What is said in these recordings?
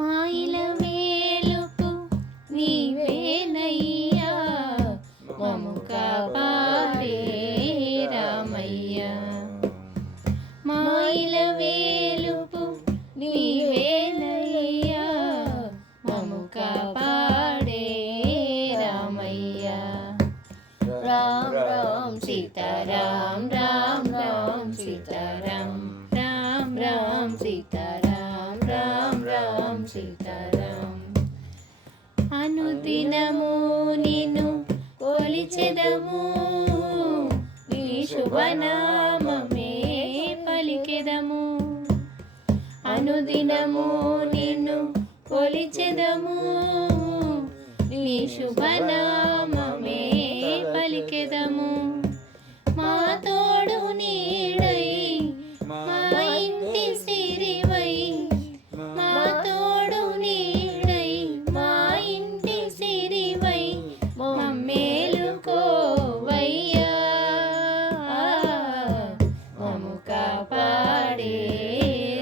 మాయిల వేలుపు నీవేనయ్యా, మము కాపాడే రామయ్యా. మాయిల వేలుపు నీవేనయ్యా, మము కాపాడే రామయ్యా. రామ్ రామ్ సీతారాం, రామ్ రామ్ సీతారాం, రామ్ రామ్ సీతారాం, రామ్ రామ్ సీతారాం. అనుదినము నిన్ను కొలిచెదము, నీ శుభనామమే పలికెదము. అనుదినము నిన్ను కొలిచెదము, నీ శుభనామమే పలికెదము. మా తోడు నీడై, మా ఇంటి సిరివై, మా తోడు నీడై, మా ఇంటి సిరివై, మమ్మేలుకోవయ్యా, మము కాపాడే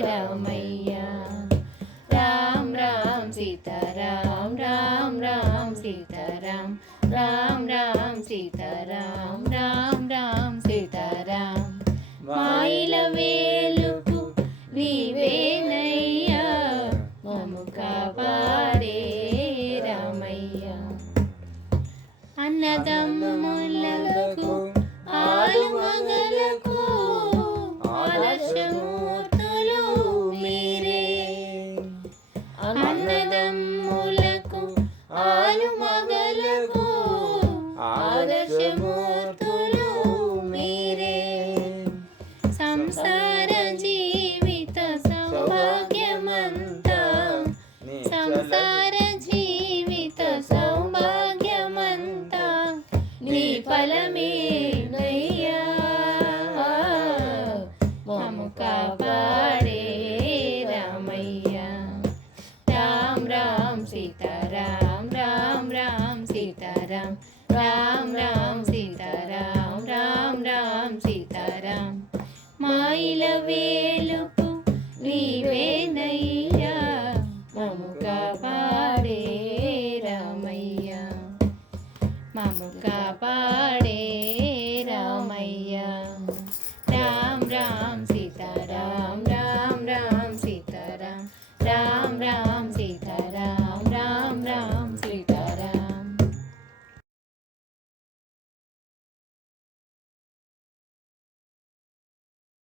రామయ్యా. రామ్ రామ్ సీతారాం, రామ్ రామ్ సీతారాం, రామ్ రామ్ సీతారాం, రామ్ రామ్ సీతారాం. మాయిల వేలుపు నీవేనయ్యా, మము కాపాడే రామయ్యా. అన్నదమ్ములకు ఆలుమగలకు